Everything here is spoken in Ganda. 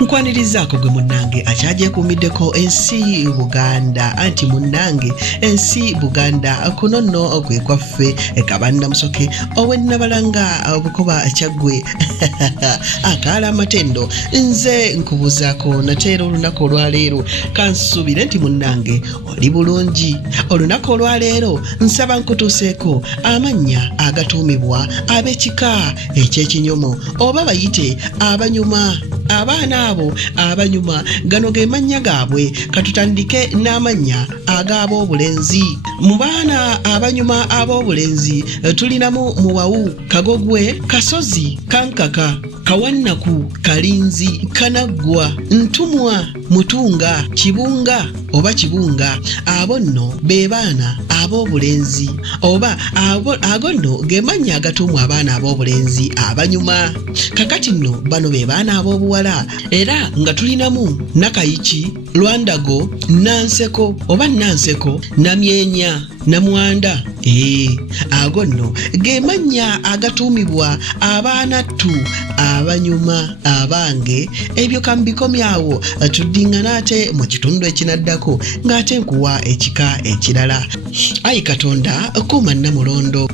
Nkwanirizaako gwe munnange akyagyeekuumiddeko ensi Buganda anti munnange ensi Buganda kuno nno gwe kwaffe Kabanda Musoke ow'ennabalanga obukoba kyaggwe akaala amatendo nze nkubuzaako nateera olunaku olwaleero kansuubire nti munnange oli bulungi. Olunaku olwaleero nsaba nkutuuseeko amannya agatuumibwa ab'ekika eky'Ekinyomo oba bayite abanyuma. Abaana abo abanyuma gano ge mannya gaabwe. Katutandike n'amannya ag'ab'obulenzi. Mu baana abanyuma ab'obulenzi tulinamu Muwawu, Kagogwe, Kasozi, Kankaka, Kawannaku, Kalinzi, Kanaggwa, Ntumwa, Mutunga, Kibunga oba Kibunga. Abo nno be baana ab'obulenzi oba ago nno ge mannya agatuumwa abaana ab'obulenzi abanyuma. Kakati nno bano be baana ab'obuwala era nga tulinamu Nakayiki, Lwandago, Nanseko oba Nanseko, Namyenya, Namwanda. Ago nno ge mannya agatuumibwa abaanattu abanyuma abange. Ebyo kambikomyawo tuddingana ate mu kitundu ekinaddako ng'ate nkuwa ekika ekirala. Ayi Katonda kuuma Namulondo.